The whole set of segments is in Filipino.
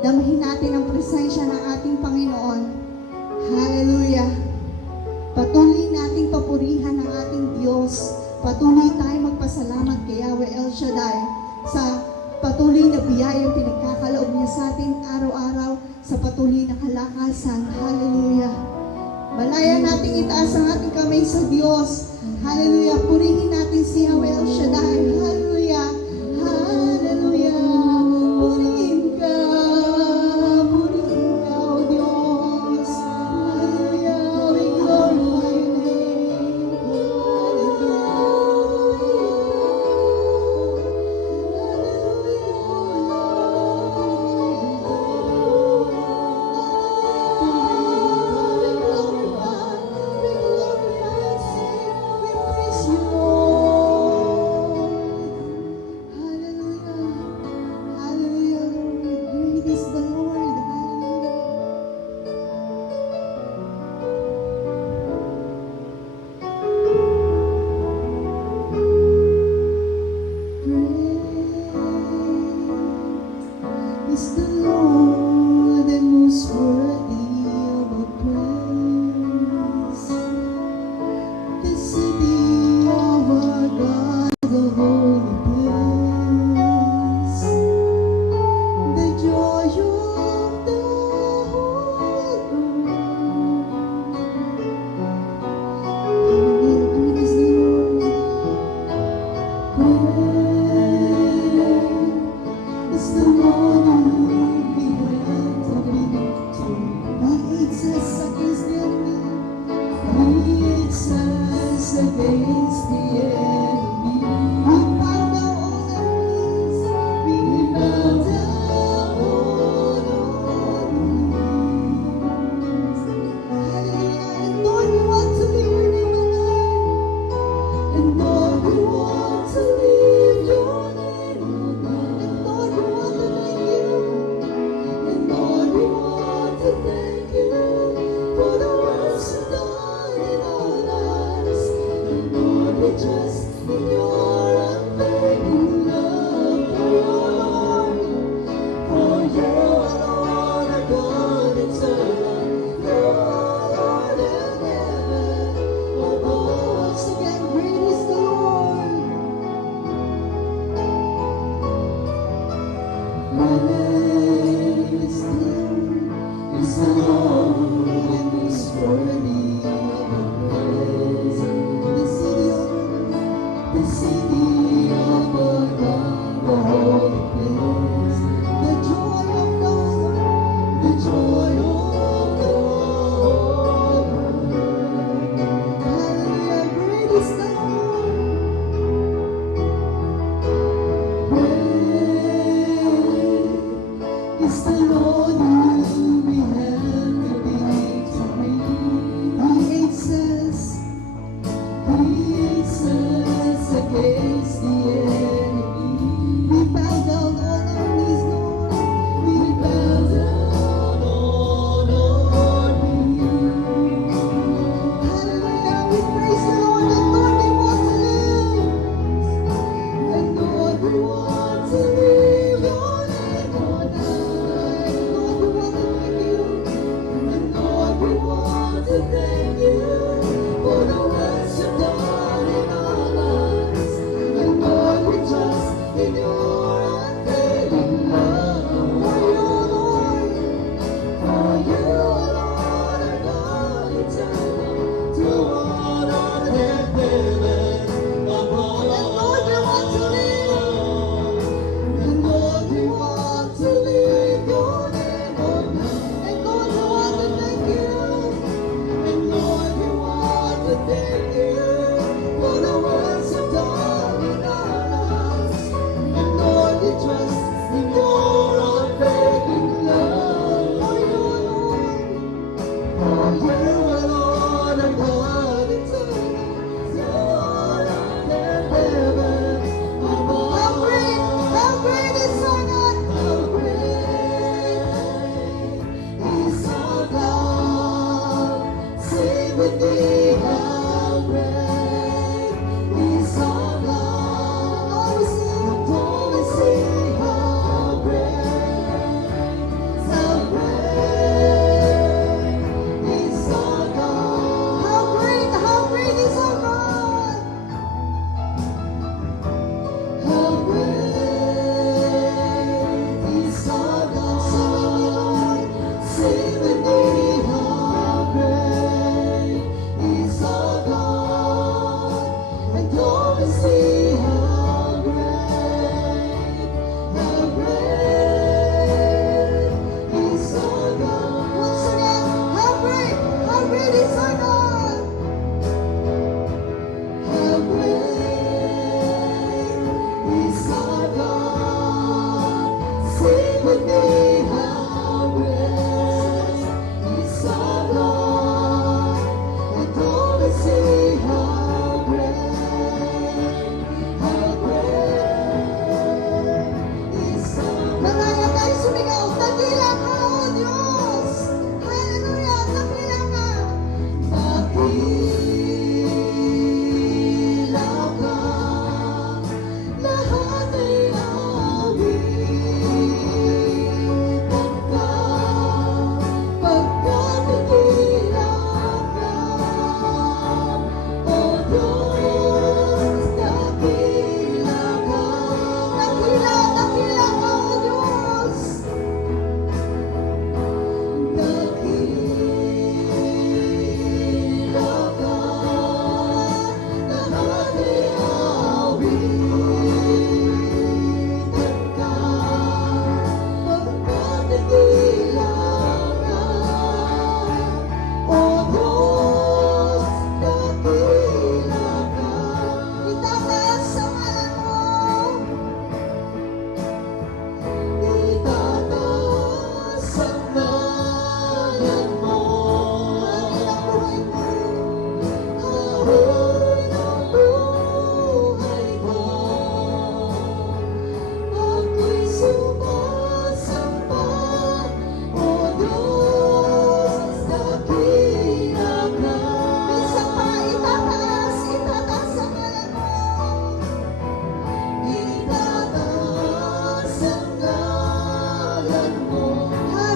Damahin natin ang presensya ng ating Panginoon. Hallelujah. Patuloy nating papurihan ang ating Diyos. Patuloy tayong magpasalamat kay Yahweh El Shaddai sa patuloy na biyayang pinagkakaloob niya sa atin araw-araw sa patuloy na kalakasan. Hallelujah. Malayan natin itaas ang ating kamay sa Diyos. Hallelujah. Purihin natin si Yahweh El Shaddai. Hallelujah. Hallelujah. Purihin ka. Purihin ka, O Diyos. Hallelujah. We glorify your name. Is the Lord and most worthy of our praise. The city of our God, the holy place, the joy of the whole world. Hallelujah, great is the Lord. Great is the Lord. Against the enemy, we bow down on our knees. We bow down on our knees. Hallelujah. And Lord, we want to live your name alive. And Lord, we want to live your name alive. And Lord, we want to thank you. And Lord, we want to thank you for the works you've done in our lives. Lord, we trust in your unfailing love, for you alone are God eternal, Lord and never above. Once again, great is the Lord. Great is the Lord, and He's worthy of our praise. The city of our God, the holy place, the joy of God, the joy of the whole world. Hallelujah, great is the Lord. Great is the Lord, who we have the victory. He hates us. Against the enemy, we bow down on our knees, Lord. We bow down on our knees. Hallelujah, we praise the Lord, and Lord, we want to live. And Lord, we want to live your name on high.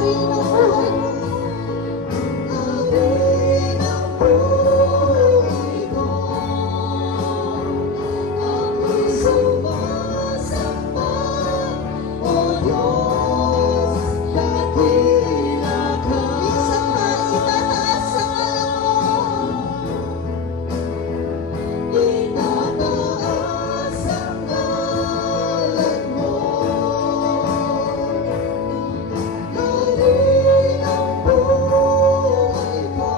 hari ng buhay ko. Hari ng buhay ko. Ako'y sumasamba, O Diyos, dakila ka. Minsan pa itataas ang ngalan mo. Itataas ang ngalan mo. Hari ng buhay ko.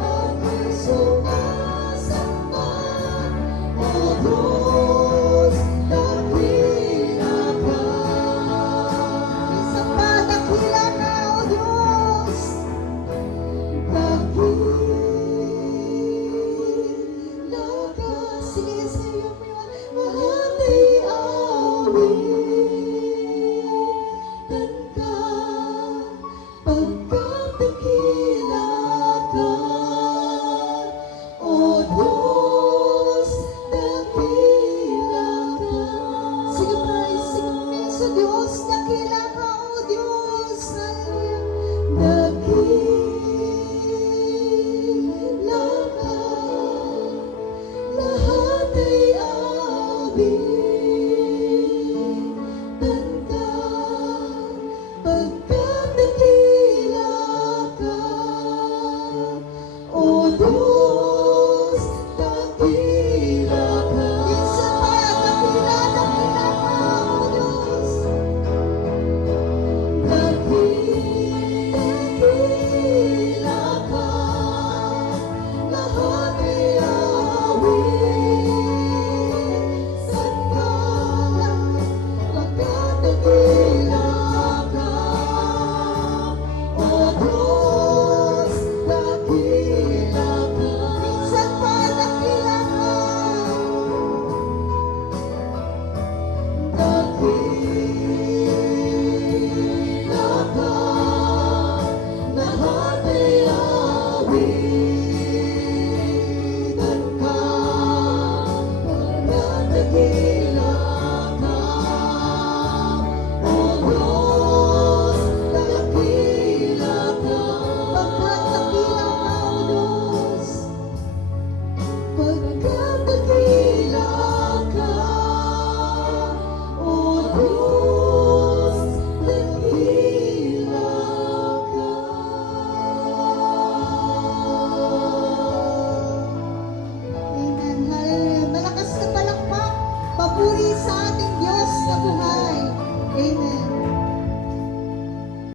Ako'y sumasamba, O Diyos, dakila ka. Minsan pa dakila ka, O Diyos. Dakila ka. Sige, sa iyo mo yun. Mahati-awitan ka. Pagkat dakila ka. O Diyos, dakila ka. Sige, praise. Sige, sa Diyos, dakila